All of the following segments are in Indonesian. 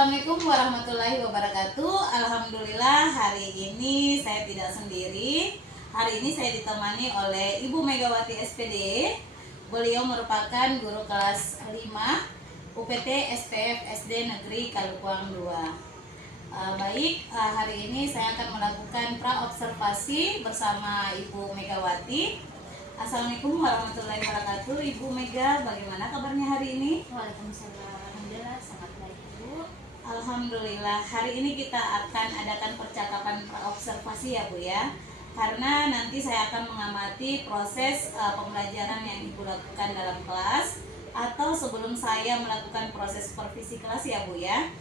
Assalamualaikum warahmatullahi wabarakatuh. Alhamdulillah hari ini saya tidak sendiri. Hari ini saya ditemani oleh Ibu Megawati SPD. Beliau merupakan guru kelas 5 UPT SPF SD Negeri Kalukuang 2. Hari ini saya akan melakukan pra-observasi bersama Ibu Megawati. Assalamualaikum warahmatullahi wabarakatuh. Ibu Mega, bagaimana kabarnya hari ini? Waalaikumsalam. Alhamdulillah sangat baik, Bu. Alhamdulillah, hari ini kita akan adakan percakapan observasi ya Bu ya. Karena nanti saya akan mengamati proses pembelajaran yang Ibu lakukan dalam kelas, atau sebelum saya melakukan proses supervisi kelas ya Bu ya.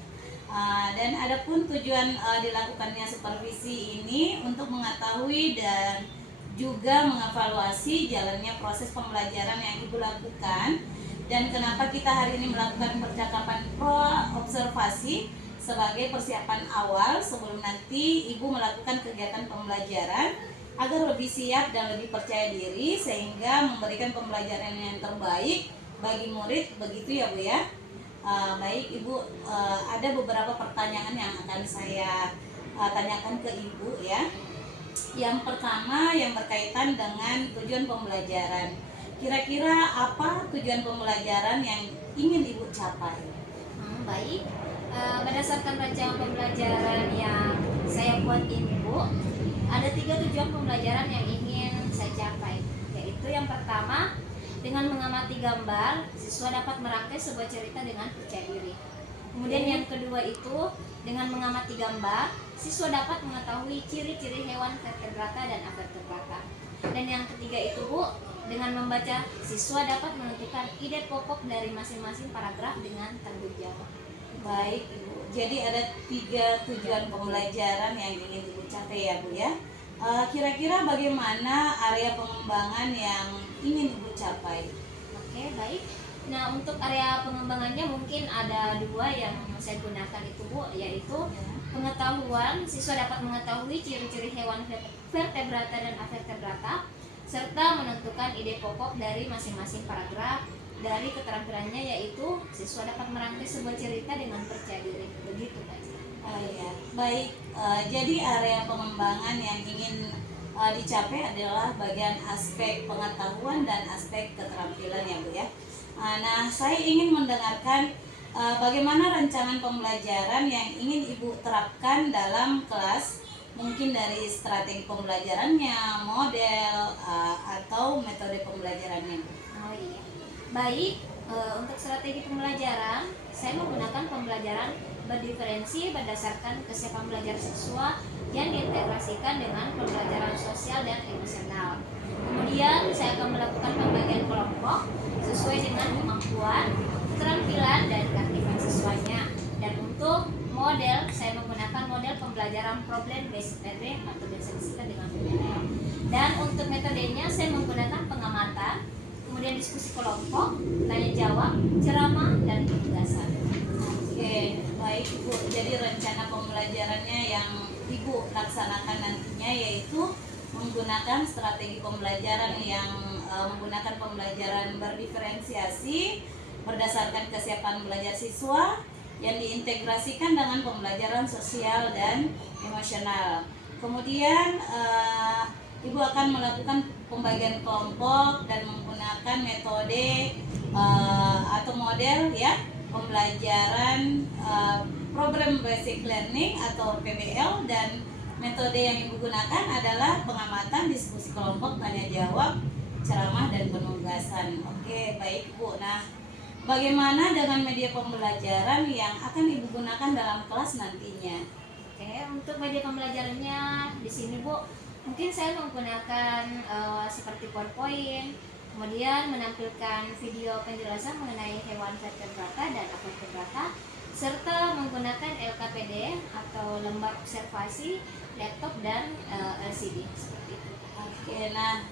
Dan adapun tujuan dilakukannya supervisi ini untuk mengetahui dan juga mengevaluasi jalannya proses pembelajaran yang Ibu lakukan. Dan kenapa kita hari ini melakukan percakapan pro-observasi sebagai persiapan awal sebelum nanti Ibu melakukan kegiatan pembelajaran agar lebih siap dan lebih percaya diri sehingga memberikan pembelajaran yang terbaik bagi murid, begitu ya Bu ya. Baik Ibu, ada beberapa pertanyaan yang akan saya tanyakan ke Ibu ya. Yang pertama yang berkaitan dengan tujuan pembelajaran. Kira-kira apa tujuan pembelajaran yang ingin Ibu capai? Baik. Berdasarkan rancangan pembelajaran yang saya buat ini, Bu, ada 3 tujuan pembelajaran yang ingin saya capai. Yaitu yang pertama, dengan mengamati gambar, siswa dapat merangkai sebuah cerita dengan percaya diri. Kemudian yang kedua itu, dengan mengamati gambar, siswa dapat mengetahui ciri-ciri hewan vertebrata dan avertebrata. Dan yang ketiga itu, Bu, dengan membaca, siswa dapat menentukan ide pokok dari masing-masing paragraf dengan tanggung jawab. Baik Ibu, jadi ada 3 tujuan pembelajaran yang ingin Ibu capai ya Bu ya. Kira-kira bagaimana area pengembangan yang ingin Ibu capai? Oke, baik. Nah, untuk area pengembangannya mungkin ada 2 yang saya gunakan itu, Bu, yaitu pengetahuan, siswa dapat mengetahui ciri-ciri hewan vertebrata dan avertebrata serta menentukan ide pokok dari masing-masing paragraf. Dari keterampilannya yaitu siswa dapat merangkai sebuah cerita dengan percaya diri. Begitu, Pak. Ya, baik. Jadi area pengembangan yang ingin dicapai adalah bagian aspek pengetahuan dan aspek keterampilan ya Bu ya. Nah, saya ingin mendengarkan bagaimana rancangan pembelajaran yang ingin Ibu terapkan dalam kelas. Mungkin dari strategi pembelajarannya, model, atau metode pembelajarannya. Oh iya. Baik, untuk strategi pembelajaran, saya menggunakan pembelajaran berdiferensi berdasarkan kesiapan belajar siswa yang diintegrasikan dengan pembelajaran sosial dan emosional. Kemudian saya akan melakukan pembagian kelompok sesuai dengan kemampuan, keterampilan, dan keaktifan siswanya. Dan untuk model, saya menggunakan model pembelajaran problem based learning atau biasa disingkat dengan PBL. Dan untuk metodenya, saya menggunakan pengamatan, kemudian diskusi kelompok, tanya jawab, ceramah, dan penugasan. Oke, baik Ibu. Jadi rencana pembelajarannya yang Ibu laksanakan nantinya yaitu menggunakan strategi pembelajaran yang menggunakan pembelajaran berdiferensiasi berdasarkan kesiapan belajar siswa yang diintegrasikan dengan pembelajaran sosial dan emosional. Kemudian Ibu akan melakukan pembagian kelompok dan menggunakan metode atau model ya pembelajaran program basic learning atau PBL, dan metode yang Ibu gunakan adalah pengamatan, diskusi kelompok, tanya jawab, ceramah, dan penugasan. Oke, baik Bu. Nah, bagaimana dengan media pembelajaran yang akan Ibu gunakan dalam kelas nantinya? Oke, untuk media pembelajarannya di sini, Bu, mungkin saya menggunakan seperti PowerPoint, kemudian menampilkan video penjelasan mengenai hewan vertebrata dan avertebrata, serta menggunakan LKPD atau lembar observasi, laptop, dan LCD seperti itu. Oke, nah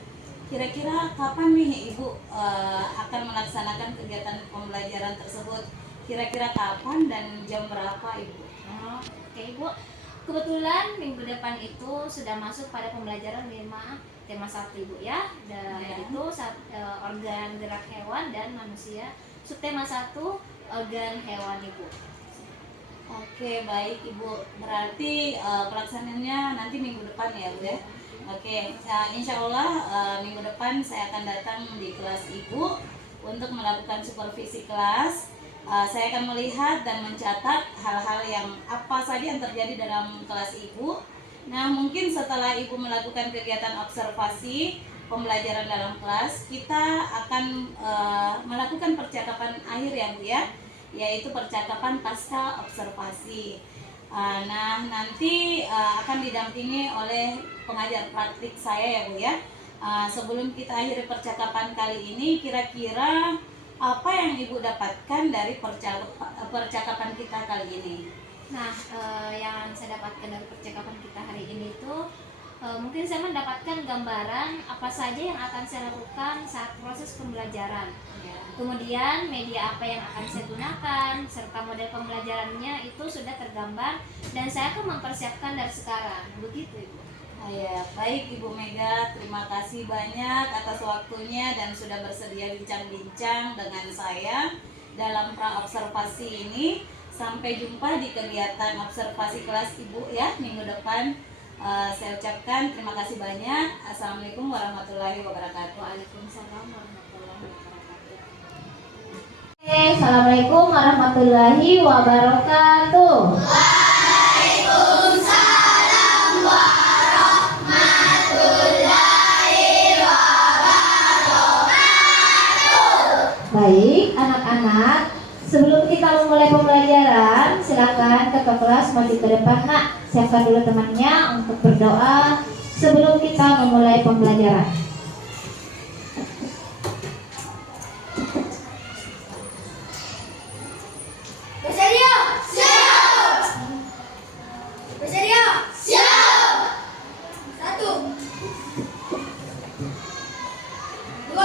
kira-kira kapan nih Ibu akan melaksanakan kegiatan pembelajaran tersebut? Kira-kira kapan dan jam berapa Ibu? Oke, Ibu. Kebetulan minggu depan itu sudah masuk pada pembelajaran 5 tema 1 Ibu ya. Dan itu organ gerak hewan dan manusia. Subtema 1 organ hewan Ibu. Oke, baik Ibu. Berarti pelaksanaannya nanti minggu depan ya, Bu ya. Oke, insya Allah minggu depan saya akan datang di kelas Ibu untuk melakukan supervisi kelas. Saya akan melihat dan mencatat hal-hal yang apa saja yang terjadi dalam kelas Ibu. Nah, mungkin setelah Ibu melakukan kegiatan observasi pembelajaran dalam kelas, kita akan melakukan percakapan akhir ya Bu ya, yaitu percakapan pasca observasi. Nah, nanti akan didampingi oleh pengajar praktik saya ya Bu ya. Sebelum kita akhiri percakapan kali ini, kira-kira apa yang Ibu dapatkan dari percakapan kita kali ini? Nah, yang saya dapatkan dari percakapan kita hari ini itu mungkin saya mendapatkan gambaran apa saja yang akan saya lakukan saat proses pembelajaran. Ya. Kemudian media apa yang akan saya gunakan serta model pembelajarannya itu sudah tergambar dan saya akan mempersiapkan dari sekarang. Begitu Ibu. Ya, baik Ibu Mega, terima kasih banyak atas waktunya dan sudah bersedia bincang-bincang dengan saya dalam pra-observasi ini. Sampai jumpa di kegiatan observasi kelas Ibu ya minggu depan. Saya ucapkan terima kasih banyak. Assalamualaikum warahmatullahi wabarakatuh. Waalaikumsalam warahmatullahi wabarakatuh. Assalamualaikum warahmatullahi wabarakatuh. Waalaikumsalam warahmatullahi wabarakatuh. Baik, anak-anak, sebelum kita memulai pembelajaran, silakan ketua kelas maju ke depan, Nak. Siapkan dulu temannya untuk berdoa sebelum kita memulai pembelajaran. Bersedia? Siap. Bersedia? Siap. 1 2 3.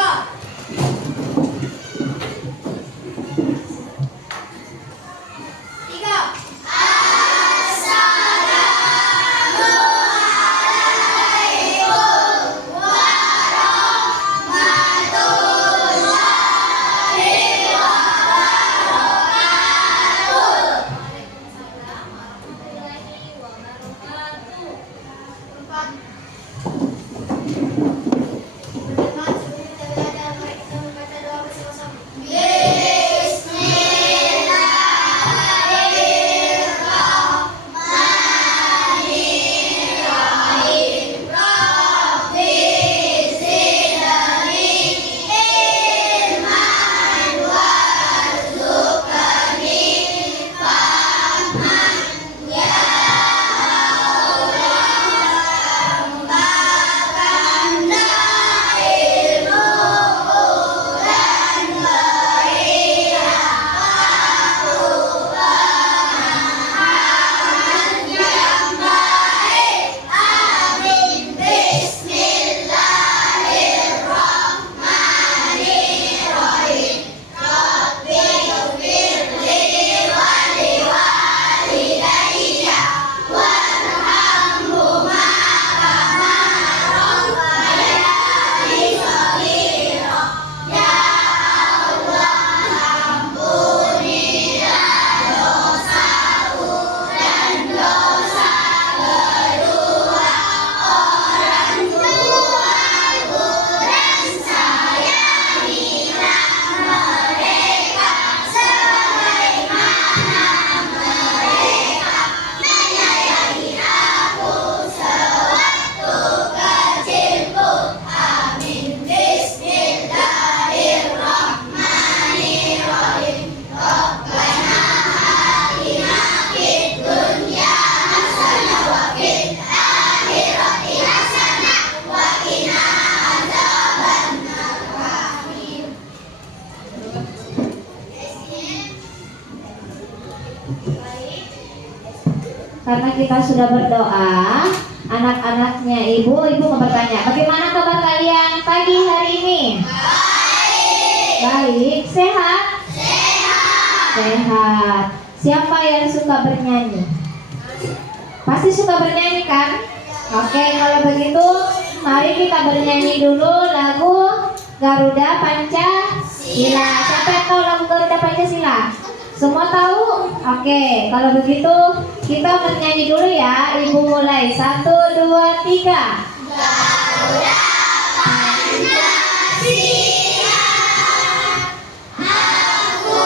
Karena kita sudah berdoa, anak-anaknya ibu mau bertanya, bagaimana kabar kalian pagi hari ini? Baik, sehat? Sehat. Siapa yang suka bernyanyi? Pasti suka bernyanyi kan? Oke, kalau begitu mari kita bernyanyi dulu lagu Garuda Pancasila. Siapa yang tahu lagu Garuda Pancasila? Semua tahu? Oke, kalau begitu kita bernyanyi dulu ya. Ibu mulai 1, 2, 3. Garuda Pancasila, aku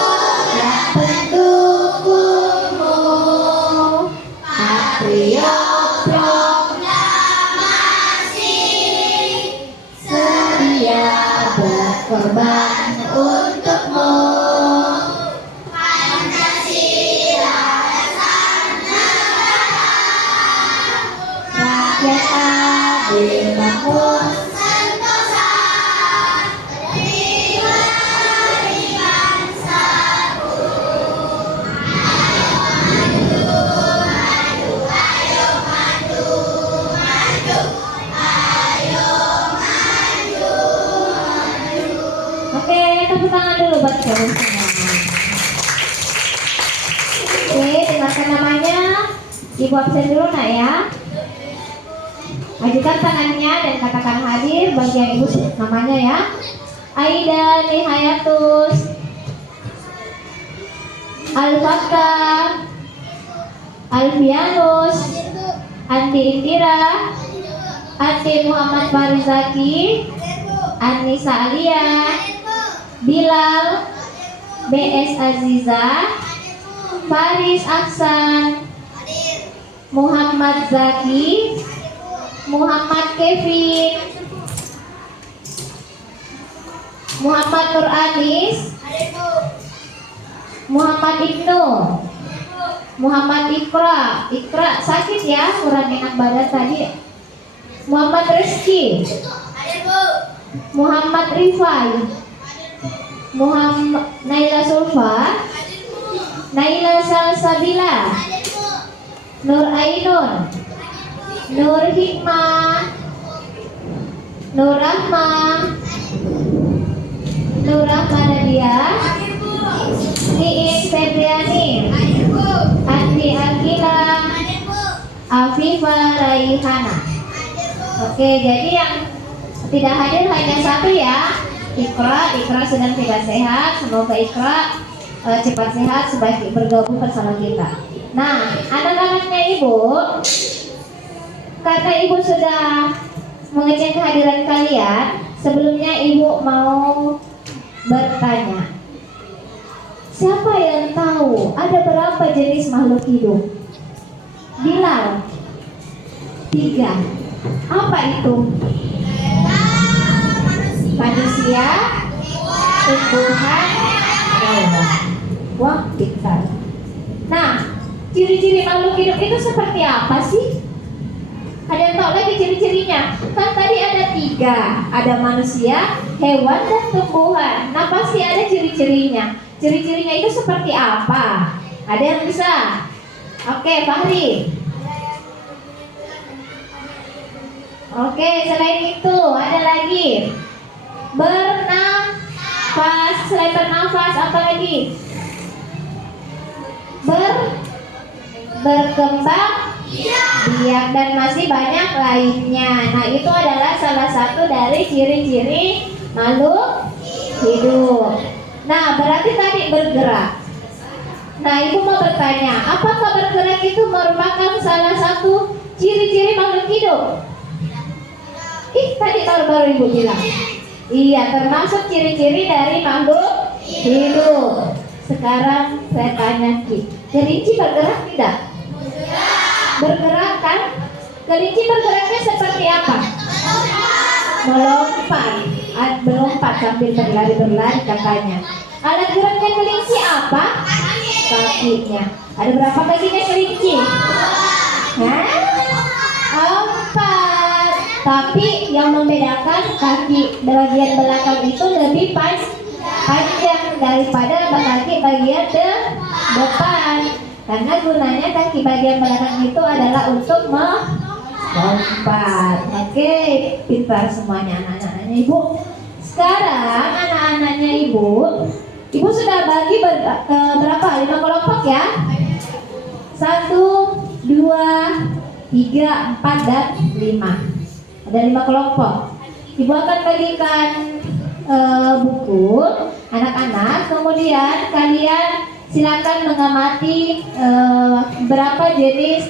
Dan pendukungmu, patriot proklamasi, sedia berkorban untukmu. Pancasila dasar negara, Rakyat adil makmur, sentosa dari beriman satu. Oke, tepuk tangan dulu buat kamu semua. Oke, dengarkan namanya. Ibu absen dulu nak ya. Ajukan tangannya dan katakan hadir bagi yang ibu namanya ya. Aida Nihayatus Al-Fakar Alfianus Andi Indira Andi Muhammad Farizaki Anissa Alia Bilal BS Aziza Faris Aksan Muhammad Zaki Muhammad Kevin Muhammad Nur Anis Muhammad Ibnu Muhammad Ikra sakit ya, kurang enak badan tadi. Muhammad Rizki Muhammad Rifai Muhammad Naila Sulfa Naila Salsabila Nur Ainun Nur Hikmah Nur Rahma Nur Rahma Nadia Iin Febriani Andi Akila Afifah Raihana. Oke, jadi yang tidak hadir hanya satu ya, Ikra sedang tidak sehat. Semoga Ikra cepat sehat sebagai bergabung bersama kita. Nah, anak-anaknya ibu, karena ibu sudah mengecek kehadiran kalian, sebelumnya ibu mau bertanya. Siapa yang tahu ada berapa jenis makhluk hidup? Bilal. 3. Apa itu? Manusia, tumbuhan, hewan. Wah, pintar. Nah, ciri-ciri makhluk hidup itu seperti apa sih? Ada yang tahu lagi ciri-cirinya? Kan tadi ada 3, ada manusia, hewan, dan tumbuhan. Nah, pasti ada ciri-cirinya. Ciri-cirinya itu seperti apa? Ada yang bisa? Oke, Fahri. Oke, selain itu ada lagi bernafas. Selain bernafas apa lagi? Berkembang biak dan masih banyak lainnya. Nah, itu adalah salah satu dari ciri-ciri makhluk hidup. Nah, berarti tadi bergerak. Nah, ibu mau bertanya, apakah bergerak itu merupakan salah satu ciri-ciri makhluk hidup? Tadi baru ibu bilang. Iya, termasuk ciri-ciri dari makhluk hidup. Sekarang saya tanya Ki, kelinci bergerak tidak? Bergerak kan? Kelinci bergeraknya seperti apa? Melompat sambil berlari katanya. Alat geraknya kelinci apa? Kakinya. Ada berapa kakinya kelinci? 4. Tapi yang membedakan kaki bagian belakang itu lebih panjang daripada kaki bagian depan. Karena gunanya kaki bagian belakang itu adalah untuk melompat. Oke, pintar semuanya anak-anaknya ibu. Sekarang anak-anaknya ibu sudah bagi berapa? 5 kelompok ya? 1, 2, 3, 4, dan 5. Ada 5 kelompok. Ibu akan bagikan buku anak-anak, kemudian kalian silakan mengamati berapa jenis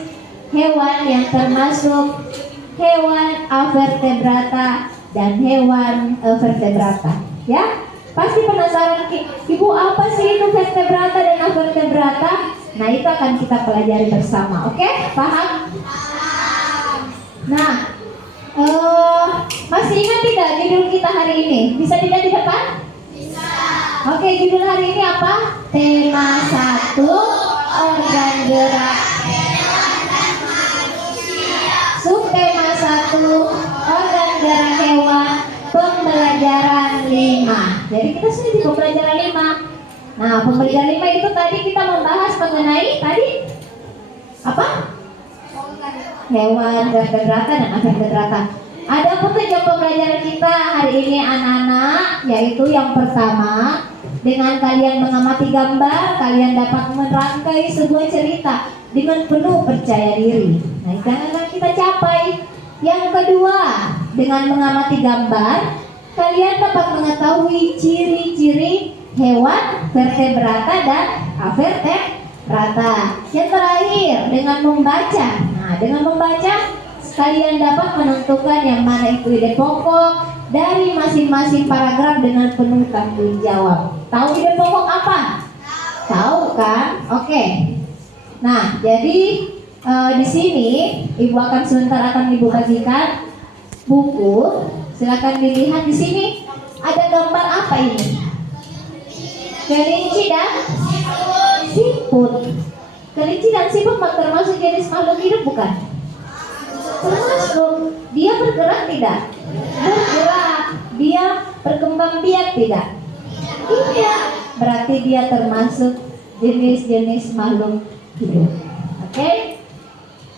hewan yang termasuk hewan avertebrata dan hewan vertebrata. Ya, pasti penasaran, Ibu, apa sih itu vertebrata dan avertebrata? Nah, itu akan kita pelajari bersama. Oke, paham? Nah, masih ingat tidak judul kita hari ini? Bisa dilihat di depan? Bisa. Oke, judul hari ini apa? Tema 1, organ gerak. Subtema 1, organ gerak hewan, pembelajaran 5. Jadi kita sudah di pembelajaran 5. Nah, pembelajaran 5 itu tadi kita membahas mengenai tadi apa? Hewan vertebrata dan avertebrata. Ada petunjuk pembelajaran kita hari ini anak-anak, yaitu yang pertama, dengan kalian mengamati gambar, kalian dapat merangkai sebuah cerita dengan penuh percaya diri. Nah, itu yang akan kita capai. Yang kedua, dengan mengamati gambar, kalian dapat mengetahui ciri-ciri hewan vertebrata dan avertebrata. Yang terakhir, dengan membaca. Nah, dengan membaca, kalian dapat menentukan yang mana itu ide pokok dari masing-masing paragraf dengan penuh tanggung jawab. Tahu ide pokok apa? Tahu kan? Oke. Nah, jadi di sini Ibu akan sebentar Ibu bagikan buku. Silakan dilihat di sini ada gambar apa ini? Kelinci dan siput. Kelinci dan siput termasuk jenis makhluk hidup bukan? Termasuk. Dia bergerak tidak? Bergerak. Dia berkembang biak tidak? Tidak. Berarti dia termasuk jenis-jenis makhluk hidup. Oke?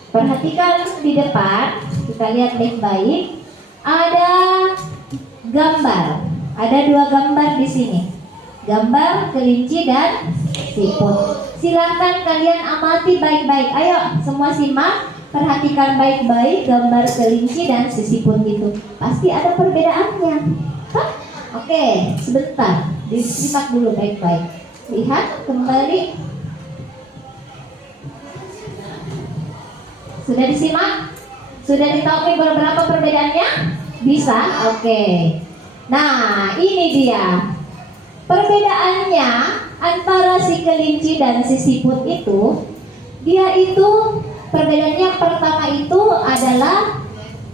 Perhatikan di depan, kita lihat baik-baik. Ada gambar. Ada 2 gambar di sini. Gambar kelinci dan siput. Silakan kalian amati baik-baik. Ayo, semua simak. Perhatikan baik-baik gambar kelinci dan si siput itu. Pasti ada perbedaannya. Hah? Oke, sebentar. Disimak dulu baik-baik. Lihat kembali. Sudah disimak? Sudah ditahui beberapa perbedaannya? Bisa? Oke. Nah, ini dia. Perbedaannya antara si kelinci dan si siput itu, dia itu perbedaannya pertama itu adalah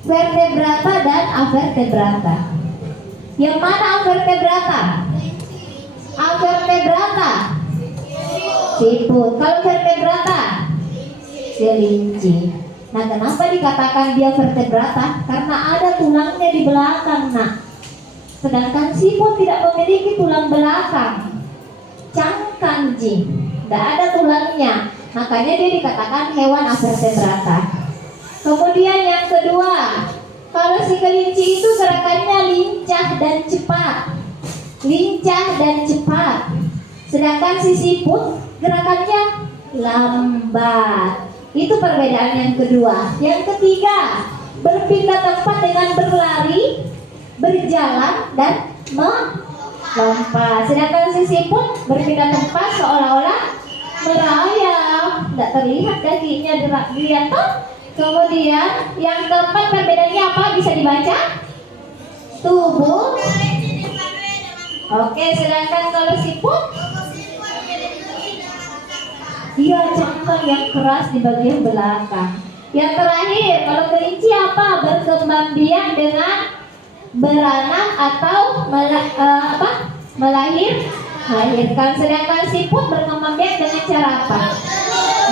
vertebrata dan avertebrata. Yang mana avertebrata? Avertebrata siput. Kalau vertebrata kelinci. Nah, kenapa dikatakan dia vertebrata? Karena ada tulangnya di belakang, nak. Sedangkan siput tidak memiliki tulang belakang. Cangkanji, tidak ada tulangnya. Makanya dia dikatakan hewan avertebrata. Kemudian yang kedua, kalau si kelinci itu gerakannya lincah dan cepat. Lincah dan cepat. Sedangkan si siput gerakannya lambat. Itu perbedaan yang kedua. Yang ketiga, berpindah tempat dengan berlari, berjalan, dan melompat. Sedangkan si siput berpindah tempat seolah-olah merayap, tidak terlihat kakinya dilihat toh. Kemudian yang keempat perbedaannya apa? Bisa dibaca? Tubuh. Oke, sedangkan kalau siput dia cangkang yang keras di bagian belakang. Yang terakhir, kalau kelinci apa? Berkembang biak dengan beranak atau melahirkan. Sedangkan siput berkembang biak dengan cara apa?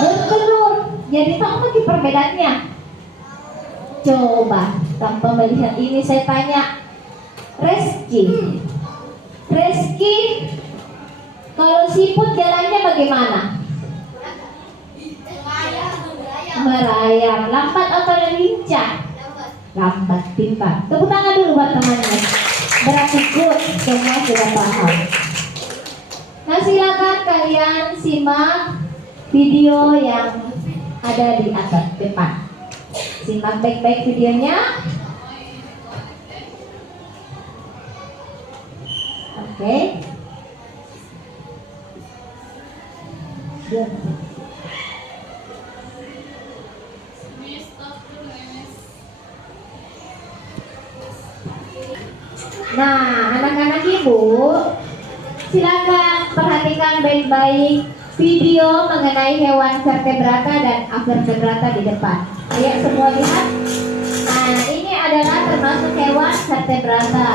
Bertelur. Jadi tahu lagi perbedaannya? Coba tanpa melihat ini saya tanya Reski, kalau siput jalannya bagaimana? Merayap. Lambat atau lincah? Lambat. Pintar. Tepuk tangan dulu buat temannya. Berarti good, semua sudah paham. Nah, silakan kalian simak video yang ada di atas depan. Simak baik-baik videonya. Oke. Nah, anak-anak ibu, silakan perhatikan baik-baik video mengenai hewan vertebrata dan avertebrata di depan. Ayo semua lihat. Nah, ini adalah termasuk hewan vertebrata.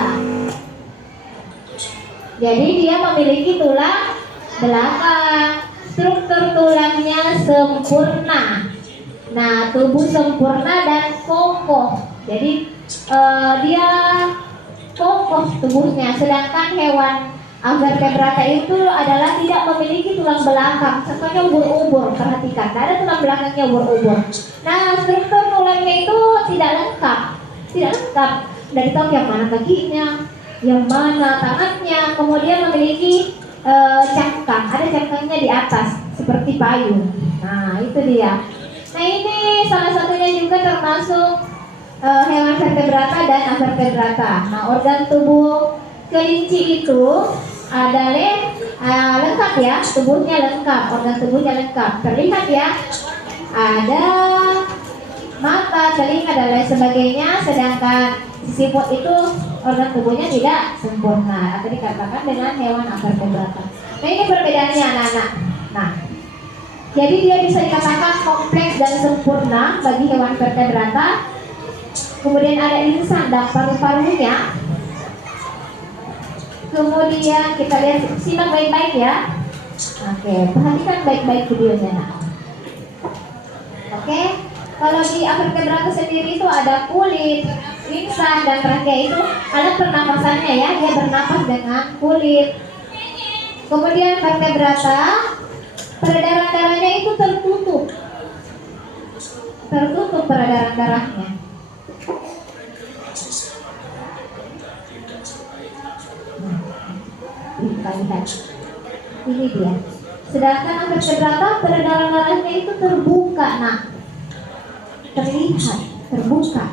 Jadi dia memiliki tulang belakang. Struktur tulangnya sempurna. Nah, tubuh sempurna dan kokoh. Jadi dia kokoh tubuhnya, sedangkan hewan avertebrata itu adalah tidak memiliki tulang belakang, contohnya ubur-ubur. Perhatikan, tidak ada tulang belakangnya ubur-ubur. Nah, struktur tulangnya itu tidak lengkap. Dari tahu yang mana kakinya, yang mana tangannya. Kemudian memiliki cangkang, ada cangkangnya di atas seperti payung. Nah, itu dia. Nah, ini salah satunya juga termasuk hewan vertebrata dan avertebrata. Nah, organ tubuh kelinci itu adalah lengkap ya, tubuhnya lengkap, organ tubuhnya lengkap. Terlihat ya, ada mata, telinga dan lain sebagainya. Sedangkan siput itu organ tubuhnya tidak sempurna atau dikatakan dengan hewan avertebrata. Nah, ini perbedaannya anak-anak. Nah, jadi dia bisa dikatakan kompleks dan sempurna bagi hewan vertebrata. Kemudian ada insan dan paru-parunya. Kemudian kita lihat, simak baik-baik ya. Oke, perhatikan baik-baik videonya. Nah. Oke, kalau di avertebrata sendiri itu ada kulit, insan dan trachea, itu ada pernapasannya ya. Dia bernapas dengan kulit. Kemudian vertebrata, peredaran darahnya itu tertutup peredaran darahnya. Lihat, ini dia. Sedangkan avertebrata, peredaran darahnya itu terbuka, nah, terlihat terbuka.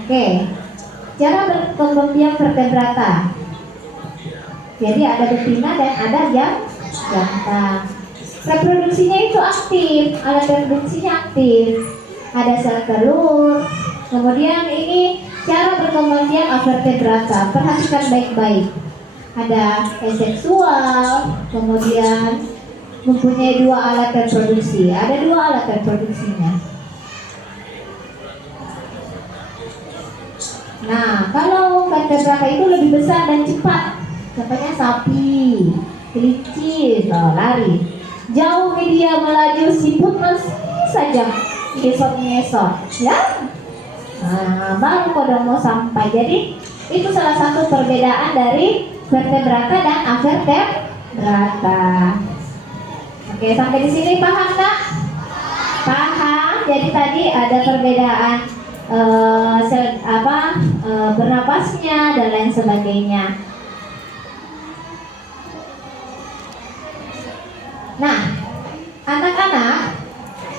Oke, cara berkembang biak vertebrata. Jadi ada betina dan ada jantan. Reproduksinya itu aktif, alat reproduksinya aktif. Ada sel telur. Kemudian ini cara berkembang biak avertebrata. Perhatikan baik-baik. Ada aseksual, kemudian mempunyai 2 alat reproduksi. Ada 2 alat reproduksinya. Nah, kalau vertebrata itu lebih besar dan cepat. Contohnya sapi, kelinci, lari. Jauh dia melaju, siput masih saja ngesot-ngesot, ya. Nah, baru kodok mau sampai. Jadi itu salah satu perbedaan dari vertebrata dan avertebrata. Oke, sampai di sini paham tak? Paham. Jadi tadi ada perbedaan bernapasnya dan lain sebagainya. Nah, anak-anak,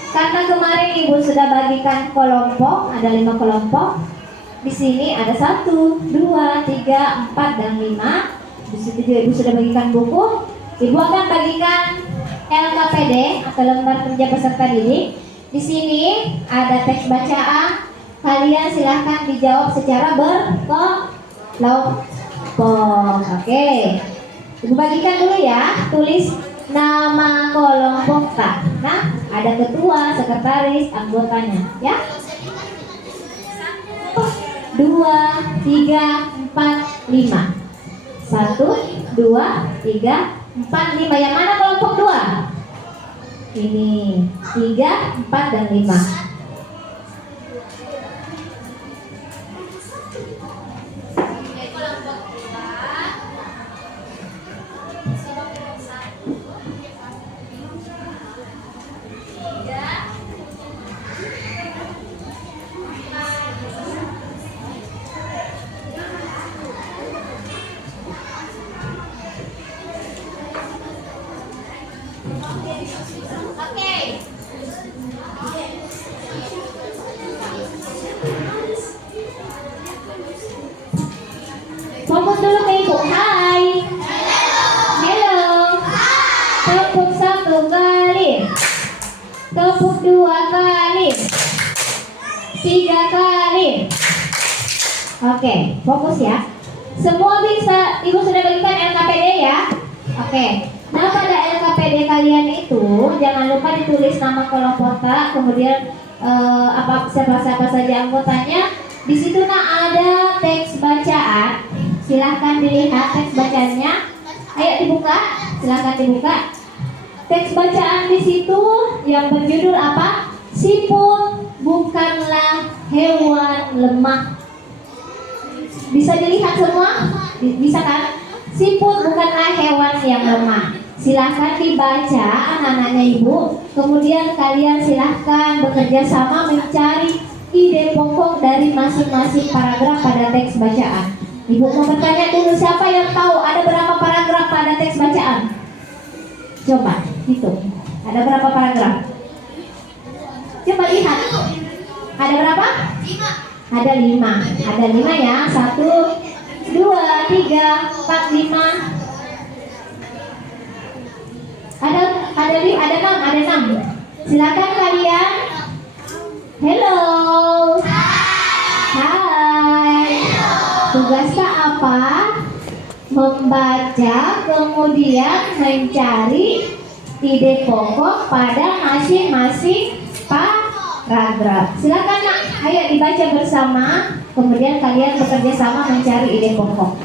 karena kemarin ibu sudah bagikan kelompok, ada 5 kelompok. Di sini ada 1, 2, 3, 4, dan 5. Di situ juga ibu sudah bagikan buku. Ibu akan bagikan LKPD atau lembar kerja peserta didik. Di sini ada teks bacaan. Kalian silahkan dijawab secara berkelompok. Oke. Ibu bagikan dulu ya. Tulis nama kelompok tak. Nah, ada ketua, sekretaris, anggotanya, ya. 1, 2, 3, 4, 5. 1, 2, 3, 4, 5. Yang mana kelompok 2? Ini 3, 4, dan 5. Fokus dulu ke ibu. Hai. Tepuk 1 kali. Tepuk 2 kali. 3 kali. Oke, fokus ya. Semua bisa, Ibu sudah bagikan LKPD ya. Oke. Nah, pada LKPD kalian itu jangan lupa ditulis nama kelompoknya, kemudian siapa saja anggotanya. Di situ ada teks bacaan. Silahkan dilihat teks bacaannya. Ayo dibuka, silahkan dibuka. Teks bacaan di situ yang berjudul apa? Siput bukanlah hewan lemah. Bisa dilihat semua? Bisa kan? Siput bukanlah hewan yang lemah. Silahkan dibaca anak-anaknya Ibu. Kemudian kalian silahkan bekerja sama mencari ide pokok dari masing-masing paragraf pada teks bacaan. Ibu mau bertanya dulu, siapa yang tahu ada berapa paragraf pada teks bacaan? Coba hitung. Ada berapa paragraf? Coba lihat. Ada berapa? 5. Ada 5. Ada 5 ya. 1, 2, 3, 4, 5. Ada 6. Silakan kalian. Hello. Hai. Tugasnya apa? Membaca kemudian mencari ide pokok pada masing-masing paragraf. Silakan Nak, ayo dibaca bersama. Kemudian kalian bekerja sama mencari ide pokok.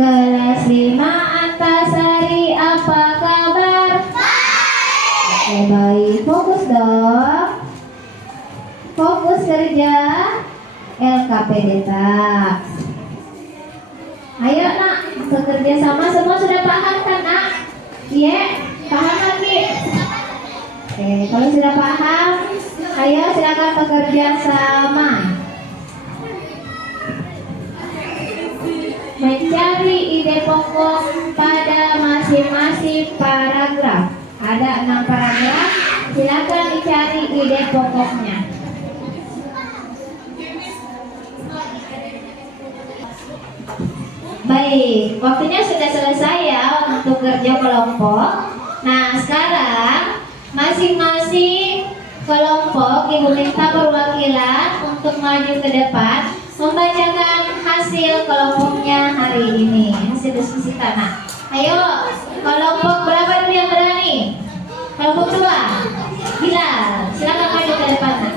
Kelas 5 Antasari, apa kabar? Oke, baik, fokus dong. fokus kerja LKPD tak. Ayo nak, bekerja sama semua sudah paham kan nak? Iya, paham lagi. Oke, kalau sudah paham, ayo silakan bekerja sama. Mencari ide pokok pada masing-masing paragraf. Ada 6 paragraf, silakan dicari ide pokoknya. Baik, waktunya sudah selesai ya untuk kerja kelompok. Nah, sekarang masing-masing kelompok Ibu minta perwakilan untuk maju ke depan membacakan hasil kelompoknya hari ini, hasil diskusi tanah. Ayo, kelompok berapa dulu yang berani? Kelompok 2, Bilal, silakan maju ke depan. Nak.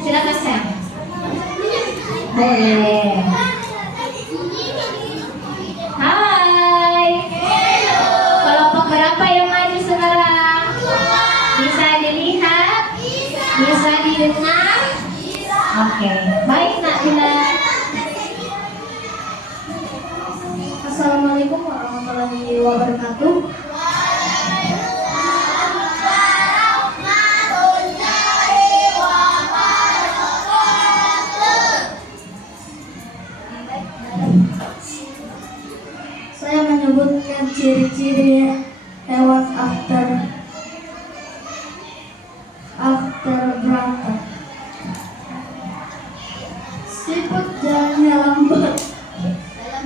Silakan Sam. Boleh. Hai. Kelompok berapa yang maju sekarang? Bisa dilihat? Bisa didengar? Oke, baik Nak Bilal. Assalamualaikum warahmatullahi wabarakatuh. Saya menyebutkan ciri-ciri hewan after berangkat. Siput jalannya lambat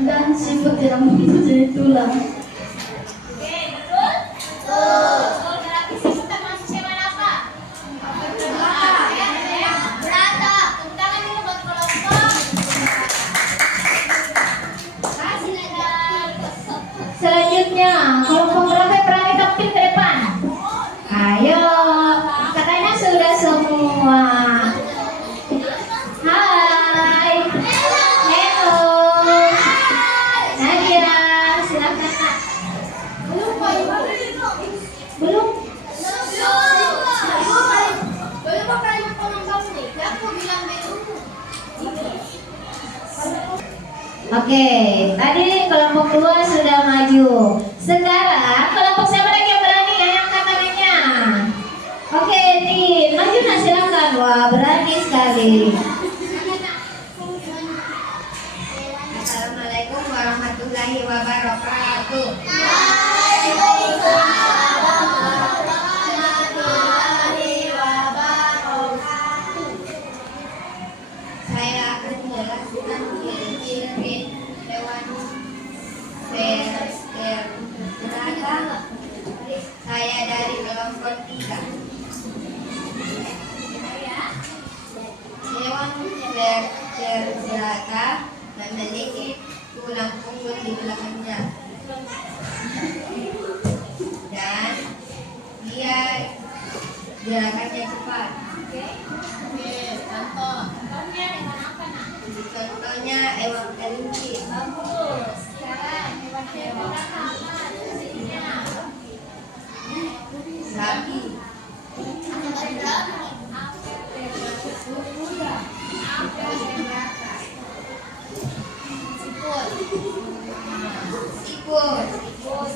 dan siput tidak mempunyai tulang. Oke, betul? Betul. Berarti siput termasuk hewan apa? Berata. Tepuk tangan dulu buat kelompok. Kasih Nadal. Selanjutnya, kelompok berapa yang berani tampil ke depan? Ayo, katanya sudah semua. Hai. Hello. Nadia, silakan Nak. Belum? Oke, tadi kelompok 2 sudah maju. Sekarang kelompok siapa lagi yang berani? Angkat tangannya. Oke, Din, maju Nak, silakan. Wah, berani sekali. Assalamualaikum warahmatullahi wabarakatuh. Saya akan menjelaskan ciri-ciri hewan vertebrata. Saya dari kelompok 3. Hewan vertebrata memiliki tulang punggung di belakangnya dan dia gerakannya cepat. Contohnya hewan kelinci. Bagus. Sekarang hewan apa? Sapi. Siput.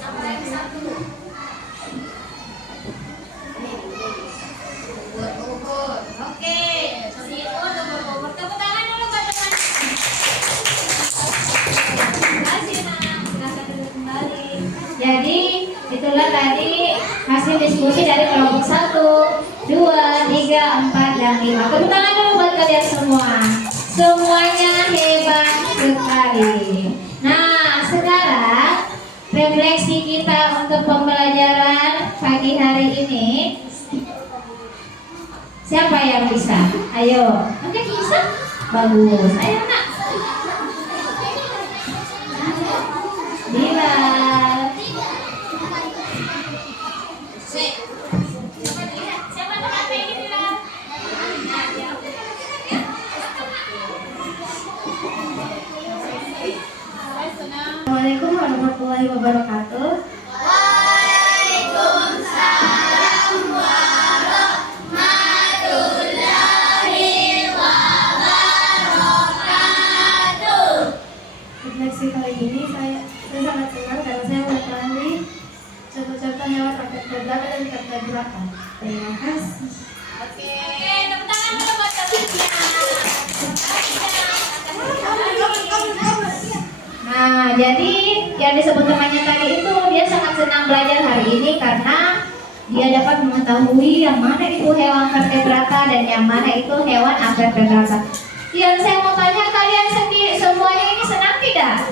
Apa yang satu? Ubur-ubur. Oke, siput ubur-ubur. Tepuk tangan dulu buat teman. Kasih Nak. Silakan duduk kembali. Jadi itulah tadi hasil diskusi dari kelompok 1, 2, 3, 4, dan 5. Tepuk tangan dulu buat kalian semua. Semuanya hebat sekali. Nah, sekarang refleksi kita untuk pembelajaran pagi hari ini. Siapa yang bisa? Ayo. Oke, bisa? Bagus. Ayo, Nak. Bilal. Siapa tempatnya ini bilang? Assalamualaikum warahmatullahi wabarakatuh. Waalaikumsalam warahmatullahi tentang hewan vertebrata dan vertebrata. Terima kasih. Oke, tepuk tangan dulu buat temannya. Nah, jadi yang disebut temannya tadi itu dia sangat senang belajar hari ini karena dia dapat mengetahui yang mana itu hewan vertebrata dan yang mana itu hewan avertebrata. Yang saya mau tanya, kalian sendiri semuanya ini senang tidak?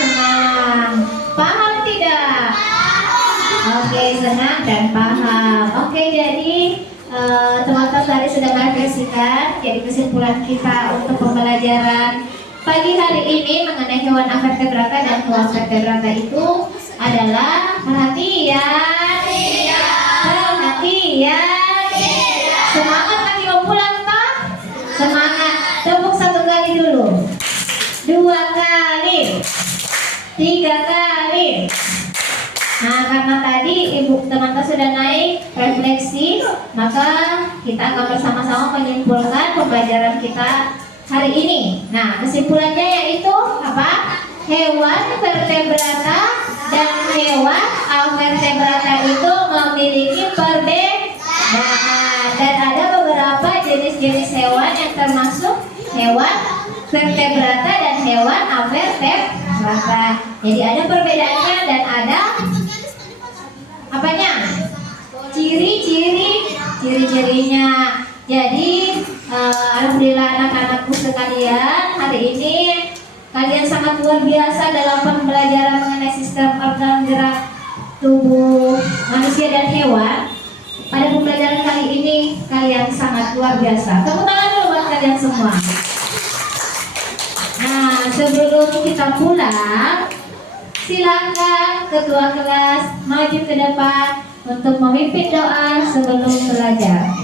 Senang. Paham tidak? Oke, senang dan paham. Oke, jadi teman-teman tadi sudah merefleksikan. Jadi kesimpulan kita untuk pembelajaran pagi hari ini mengenai hewan avertebrata dan hewan vertebrata itu adalah perhatian. Semangat nanti mau pulang, Pak? Semangat. Tepuk 1 kali dulu, 2 kali, 3 kali. Nah, karena tadi ibu teman-teman sudah naik refleksi, maka kita akan bersama-sama menyimpulkan pembelajaran kita hari ini. Nah, kesimpulannya yaitu apa? Hewan vertebrata dan hewan avertebrata itu memiliki perbedaan, dan ada beberapa jenis-jenis hewan yang termasuk hewan vertebrata dan hewan avertebrata. Jadi ada perbedaannya dan ada apanya? Ciri-cirinya. Jadi alhamdulillah anak-anakku sekalian, hari ini kalian sangat luar biasa dalam pembelajaran mengenai sistem organ gerak tubuh manusia dan hewan. Pada pembelajaran kali ini kalian sangat luar biasa. Tepuk tangan dulu buat kalian semua. Nah, sebelum kita pulang, silakan ketua kelas maju ke depan untuk memimpin doa sebelum belajar.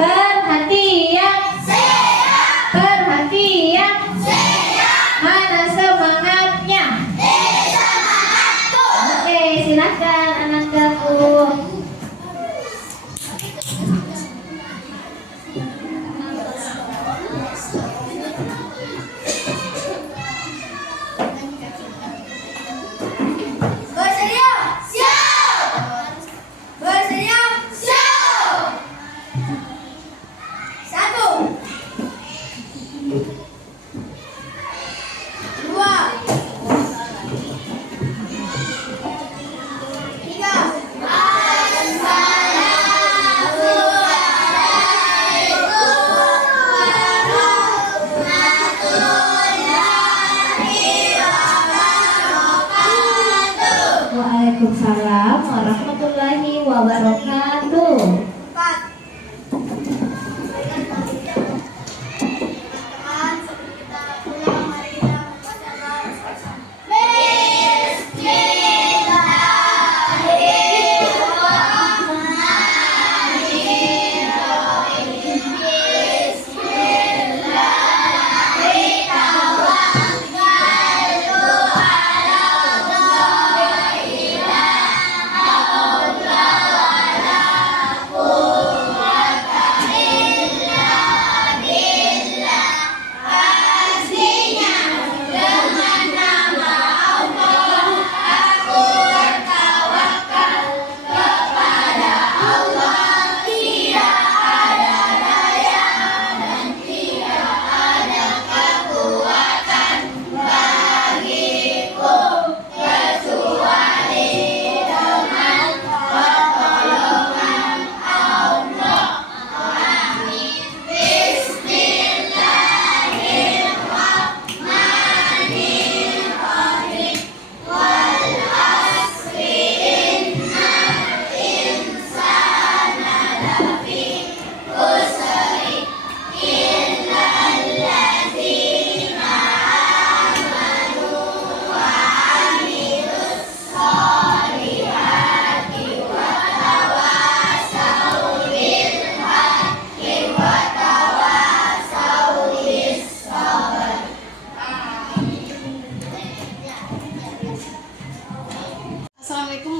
Perhatian, perhatian, mana semangatnya? Oke, silakan anak-anakku. Waalaikumsalam warahmatullahi wabarakatuh.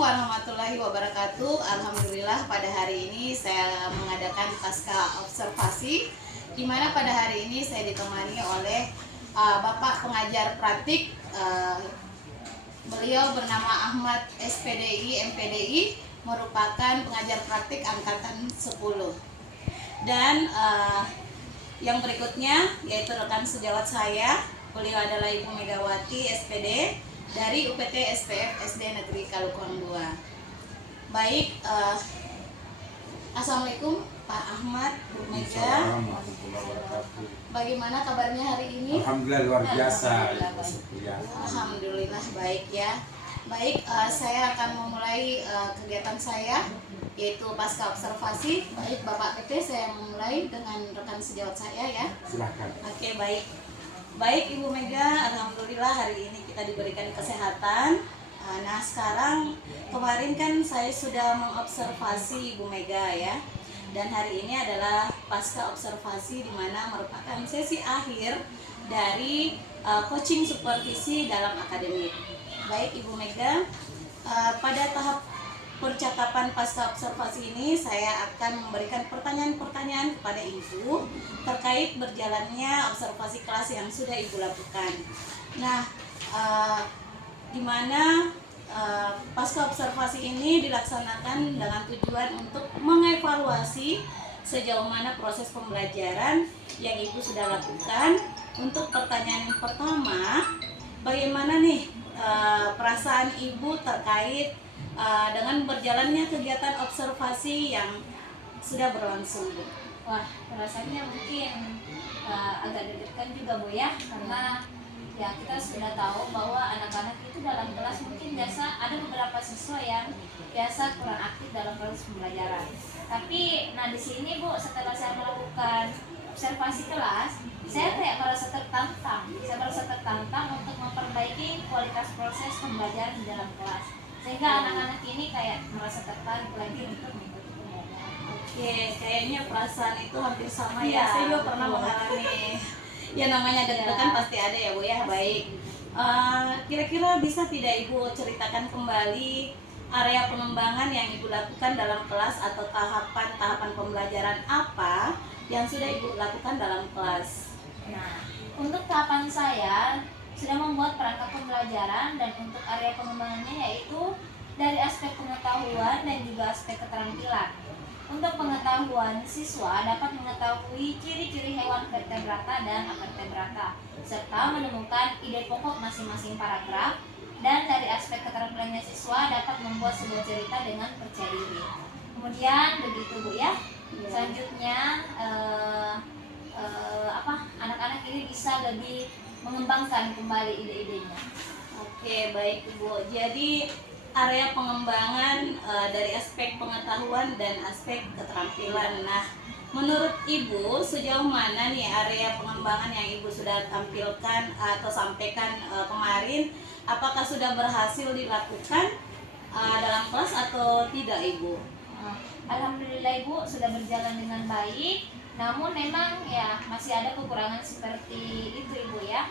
warahmatullahi wabarakatuh. Alhamdulillah pada hari ini saya mengadakan pasca observasi, di mana pada hari ini saya ditemani oleh Bapak pengajar praktik Beliau bernama Ahmad SPDI MPDI, merupakan pengajar praktik angkatan 10. Dan yang berikutnya yaitu rekan sejawat saya, beliau adalah Ibu Megawati SPD dari UPT SPF SD Negeri Kalukon 2. Baik, Assalamualaikum Pak Ahmad, Bu Mega. Bagaimana kabarnya hari ini? Alhamdulillah luar biasa. Alhamdulillah baik ya. Baik, saya akan memulai kegiatan saya, yaitu pasca observasi. Baik Bapak PT, saya memulai dengan rekan sejawat saya ya. Silahkan. Oke, baik. Baik Ibu Mega, alhamdulillah hari ini kita diberikan kesehatan. Nah sekarang kemarin kan saya sudah mengobservasi Ibu Mega ya. Dan hari ini adalah pasca observasi di mana merupakan sesi akhir dari coaching supervisi dalam akademik. Baik Ibu Mega, pada tahap percakapan pasca observasi ini saya akan memberikan pertanyaan-pertanyaan kepada Ibu terkait berjalannya observasi kelas yang sudah Ibu lakukan. Nah, di mana pasca observasi ini dilaksanakan dengan tujuan untuk mengevaluasi sejauh mana proses pembelajaran yang Ibu sudah lakukan. Untuk pertanyaan yang pertama, bagaimana nih perasaan Ibu terkait dengan berjalannya kegiatan observasi yang sudah berlangsung, Bu? Wah, rasanya mungkin agak deg-degan juga Bu ya, karena ya kita sudah tahu bahwa anak-anak itu dalam kelas mungkin biasa ada beberapa siswa yang biasa kurang aktif dalam proses pembelajaran. Tapi nah di sini Bu, setelah saya melakukan observasi kelas, saya kayak merasa tertantang. Saya merasa tertantang untuk memperbaiki kualitas proses pembelajaran di dalam kelas. Sehingga anak-anak ini kayak merasa tertarik lagi untuk mengikuti pembelajaran. Oke, kayaknya perasaan itu hampir sama Iya, ya. Saya juga pernah betul. mengalami. Ya namanya deg-degan pasti ada ya Bu ya. Baik, kira-kira bisa tidak Ibu ceritakan kembali area pengembangan yang Ibu lakukan dalam kelas atau tahapan-tahapan pembelajaran apa yang sudah Ibu lakukan dalam kelas? Nah, untuk tahapan saya sudah membuat perangkat pembelajaran, dan untuk area pengembangannya yaitu dari aspek pengetahuan dan juga aspek keterampilan. Untuk pengetahuan, siswa dapat mengetahui ciri-ciri hewan vertebrata dan avertebrata, serta menemukan ide pokok masing-masing paragraf. Dan dari aspek keterampilannya, siswa dapat membuat sebuah cerita dengan percaya diri. Kemudian begitu Bu ya. Selanjutnya anak-anak ini bisa lebih mengembangkan kembali ide-idenya. Oke, baik Ibu. Jadi area pengembangan dari aspek pengetahuan dan aspek keterampilan. Nah, menurut Ibu sejauh mana nih area pengembangan yang Ibu sudah tampilkan atau sampaikan kemarin? Apakah sudah berhasil dilakukan dalam kelas atau tidak Ibu? Alhamdulillah Ibu, sudah berjalan dengan baik. Namun memang ya masih ada kekurangan seperti itu Ibu ya.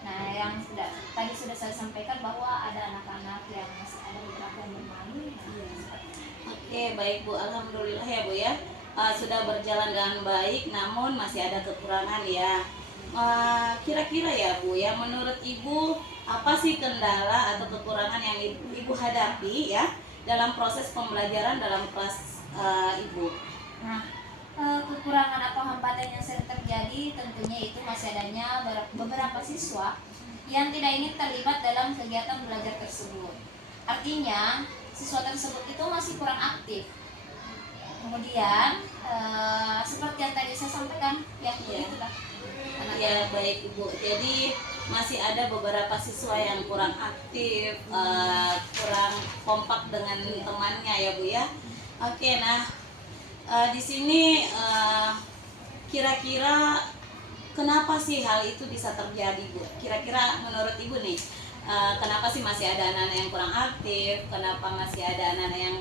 Nah, yang tadi sudah saya sampaikan bahwa ada anak-anak yang masih ada beberapa yang bermain. Oke, baik Bu. Alhamdulillah ya Bu ya. Sudah berjalan dengan baik, namun masih ada kekurangan ya. Kira-kira ya Bu ya, menurut Ibu apa sih kendala atau kekurangan yang Ibu hadapi ya dalam proses pembelajaran dalam kelas Ibu? Nah, kekurangan atau hambatan yang sering terjadi tentunya itu masih adanya beberapa siswa yang tidak ingin terlibat dalam kegiatan belajar tersebut. Artinya, siswa tersebut itu masih kurang aktif. Kemudian, seperti yang tadi saya sampaikan, ya itulah. Ya baik Ibu. Jadi masih ada beberapa siswa yang kurang aktif, kurang kompak dengan temannya ya Bu ya. Oke, nah di sini kira-kira kenapa sih hal itu bisa terjadi Bu? Kira-kira menurut Ibu nih, kenapa sih masih ada anak-anak yang kurang aktif? Kenapa masih ada anak-anak yang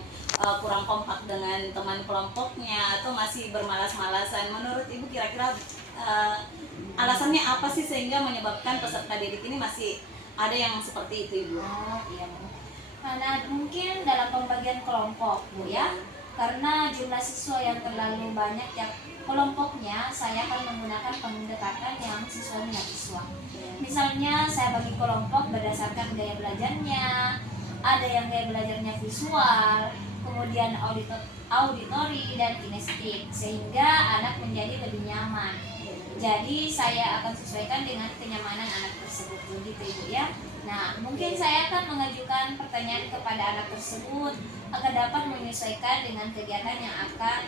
kurang kompak dengan teman kelompoknya atau masih bermalas-malasan? Menurut Ibu kira-kira alasannya apa sih sehingga menyebabkan peserta didik ini masih ada yang seperti itu Ibu? Oh iya, karena mungkin dalam pembagian kelompok Bu ya. karena jumlah siswa yang terlalu banyak yang kelompoknya, saya akan menggunakan pendekatan yang siswa minat siswa. Misalnya saya bagi kelompok berdasarkan gaya belajarnya, ada yang gaya belajarnya visual, kemudian auditori dan kinestetik, sehingga anak menjadi lebih nyaman. Jadi saya akan sesuaikan dengan kenyamanan anak tersebut, begitu Ibu ya. Nah, mungkin saya akan mengajukan pertanyaan kepada anak tersebut agar dapat menyesuaikan dengan kegiatan yang akan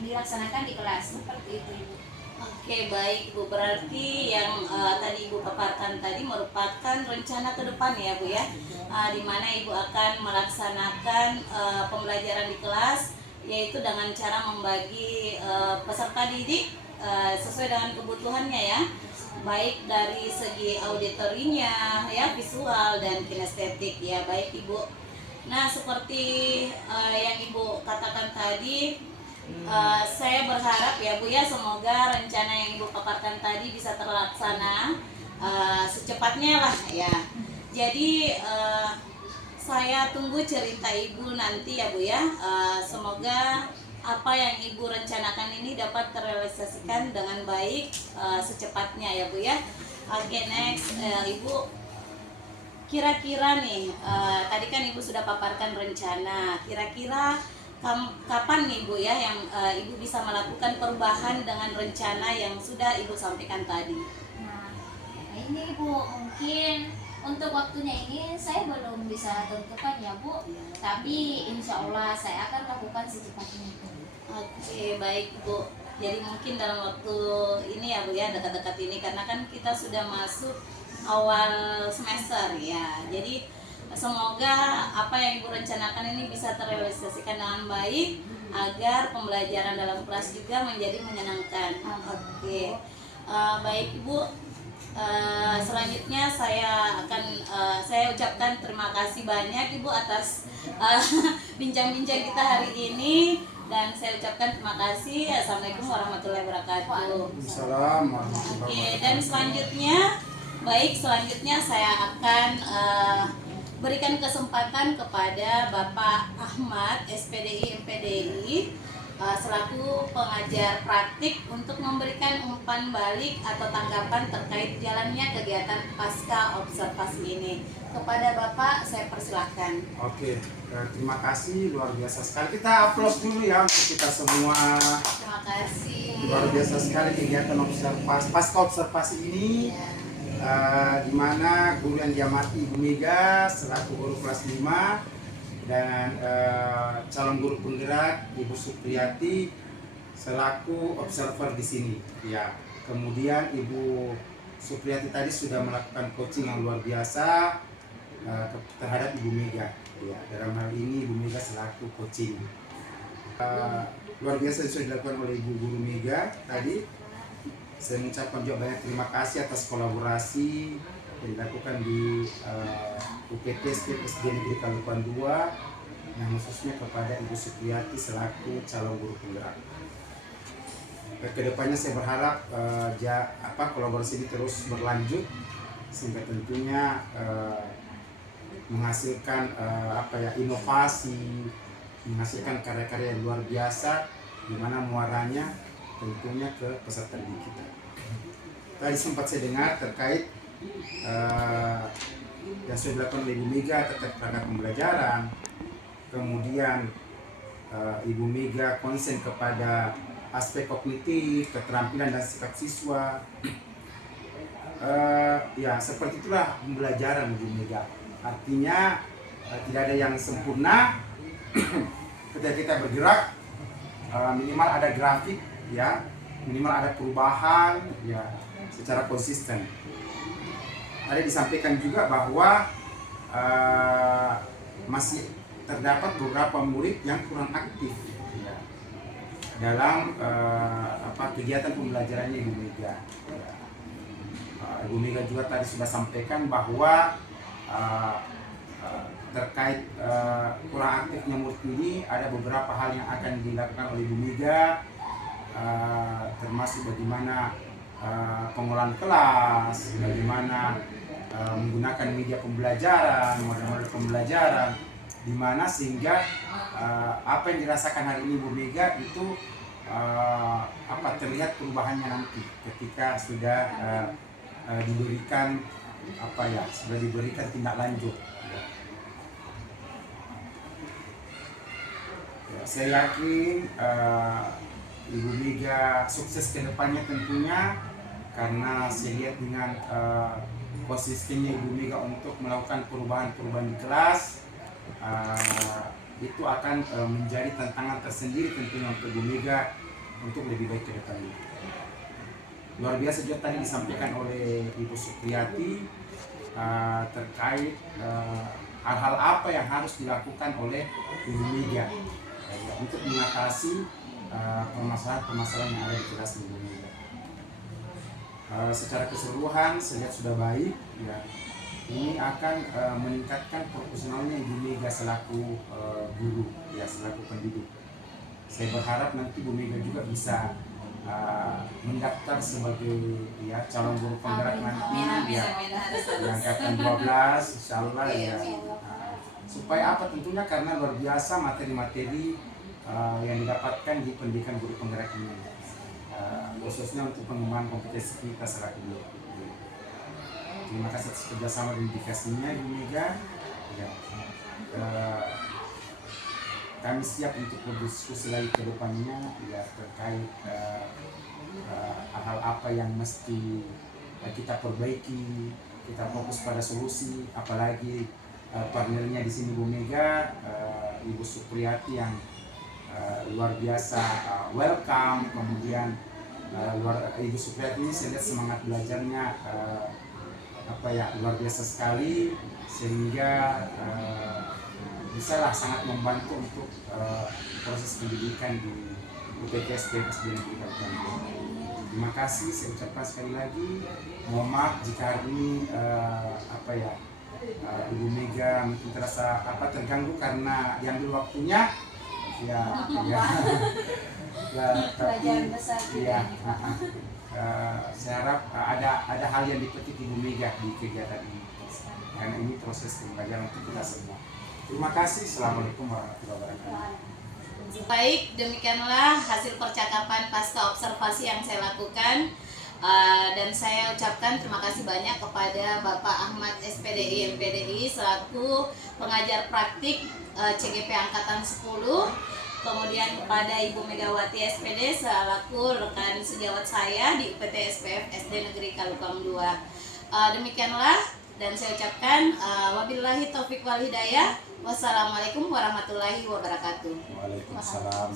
dilaksanakan di kelas. Seperti itu Ibu. Oke, baik Ibu, berarti yang tadi Ibu paparkan tadi merupakan rencana ke depan ya Bu ya, di mana Ibu akan melaksanakan pembelajaran di kelas, yaitu dengan cara membagi peserta didik sesuai dengan kebutuhannya ya, baik dari segi auditorinya ya, visual dan kinestetik ya. Baik Ibu, nah seperti yang Ibu katakan tadi, saya berharap ya Bu ya, semoga rencana yang Ibu paparkan tadi bisa terlaksana secepatnya lah ya. Jadi saya tunggu cerita Ibu nanti ya Bu ya. Semoga apa yang Ibu rencanakan ini dapat terrealisasikan dengan baik secepatnya ya Bu ya. Oke, next Ibu, kira-kira nih tadi kan Ibu sudah paparkan rencana, kira-kira kapan nih Bu ya yang Ibu bisa melakukan perubahan dengan rencana yang sudah Ibu sampaikan tadi? Nah, ini Bu, mungkin untuk waktunya ini saya belum bisa tentukan ya Bu, tapi insya Allah saya akan lakukan secepatnya. Oke, baik Bu. Jadi mungkin dalam waktu ini ya Bu ya, dekat-dekat ini, karena kan kita sudah masuk awal semester ya. Jadi semoga apa yang Ibu rencanakan ini bisa terrealisasikan dengan baik, agar pembelajaran dalam kelas juga menjadi menyenangkan. Oke, baik Ibu. Selanjutnya saya ucapkan terima kasih banyak Ibu atas bincang-bincang kita hari ini, dan saya ucapkan terima kasih. Assalamualaikum warahmatullahi wabarakatuh. Waalaikumsalam warahmatullahi Oke, wabarakatuh. dan selanjutnya saya akan berikan kesempatan kepada Bapak Ahmad, SPDI MPDI, selaku pengajar praktik, untuk memberikan umpan balik atau tanggapan terkait jalannya kegiatan pasca observasi ini. Kepada Bapak saya persilahkan. Oke, terima kasih, luar biasa sekali. Kita aplaus dulu ya untuk kita semua. Terima kasih. Luar biasa sekali kegiatan observasi pasca observasi ini. Di mana guru yang diamati Ibu Mega selaku guru kelas 5, dan calon guru penggerak Ibu Supriyati selaku observer di sini ya. Kemudian Ibu Supriyati tadi sudah melakukan coaching yang luar biasa terhadap Ibu Mega ya. Dalam hal ini Ibu Mega selaku coaching luar biasa yang sudah dilakukan oleh Ibu Guru Mega tadi. Saya mengucapkan juga banyak terima kasih atas kolaborasi yang dilakukan di UPT SD Negeri Kalupan 2, yang khususnya kepada Ibu Supriyati selaku calon guru penggerak. Kedepannya saya berharap kolaborasi ini terus berlanjut, sehingga tentunya menghasilkan inovasi, menghasilkan karya-karya yang luar biasa, di mana muaranya tentunya ke peserta didik kita. Tadi sempat saya dengar terkait yang sudah dilakukan oleh Ibu Mega terkait perangkat pembelajaran, kemudian Ibu Mega konsen kepada aspek kognitif, keterampilan dan sikap siswa. Ya seperti itulah pembelajaran Ibu Mega. Artinya tidak ada yang sempurna. Ketika kita bergerak, minimal ada grafik ya, minimal ada perubahan ya secara konsisten. Ada disampaikan juga bahwa masih terdapat beberapa murid yang kurang aktif ya, dalam kegiatan pembelajarannya Ibu Mega. Ibu Mega juga tadi sudah sampaikan bahwa terkait kurang aktifnya murid ini ada beberapa hal yang akan dilakukan oleh Ibu Mega, termasuk bagaimana pengolahan kelas, bagaimana menggunakan media pembelajaran, model-model pembelajaran, di mana sehingga apa yang dirasakan hari ini Bu Mega itu terlihat perubahannya nanti ketika sudah diberikan tindak lanjut. Saya yakin Ibu Mega sukses ke depannya tentunya, karena saya lihat dengan konsistennya Ibu Mega untuk melakukan perubahan-perubahan di kelas, itu akan menjadi tantangan tersendiri tentunya untuk Ibu Mega untuk lebih baik ke depannya. Luar biasa juga tadi disampaikan oleh Ibu Supriyati terkait hal-hal apa yang harus dilakukan oleh Ibu Mega untuk mengatasi permasalahan-permasalahan yang ada di kelas Ibu Mega. Secara keseluruhan saya lihat sudah baik ya. Ini akan meningkatkan profesionalnya Ibu Mega selaku guru ya, selaku pendidik. Saya berharap nanti Ibu Mega juga bisa mendaftar sebagai ya calon guru penggerak nanti ya, di angkatan 12 insyaallah ya. Supaya apa tentunya, karena luar biasa materi-materi yang didapatkan di pendidikan guru penggerak ini, khususnya untuk pengembangan kompetensi kita selaku guru. Terima kasih atas kerjasama dan dedikasinya Ibu Mega ya. Kami siap untuk berdiskusi lagi ke depannya ya, terkait hal apa yang mesti kita perbaiki. Kita fokus pada solusi, apalagi partnernya di sini Bu Mega, Ibu Supriyati yang luar biasa welcome. Kemudian Ibu Supriyati ini saya lihat semangat belajarnya luar biasa sekali, sehingga bisalah sangat membantu untuk proses pendidikan di UPTS SD Negeri Kabupaten Bogor. Terima kasih saya ucapkan sekali lagi. Mohon maaf jika hari ini Ibu Mega mungkin terasa terganggu karena diambil waktunya ya, tapi ya, saya harap ada hal yang dipetik Ibu Mega di kegiatan ini, karena ini proses pembelajaran untuk kita semua. Terima kasih. Assalamualaikum warahmatullahi wabarakatuh. Baik, demikianlah hasil percakapan pasca observasi yang saya lakukan. Dan saya ucapkan terima kasih banyak kepada Bapak Ahmad SPDI MPDI selaku pengajar praktik CGP Angkatan 10, kemudian kepada Ibu Megawati SPD selaku rekan sejawat saya di UPT SPF SD Negeri Kalukang 2. Demikianlah, dan saya ucapkan wabillahi taufiq wal hidayah. Wassalamualaikum warahmatullahi wabarakatuh. Waalaikumsalam.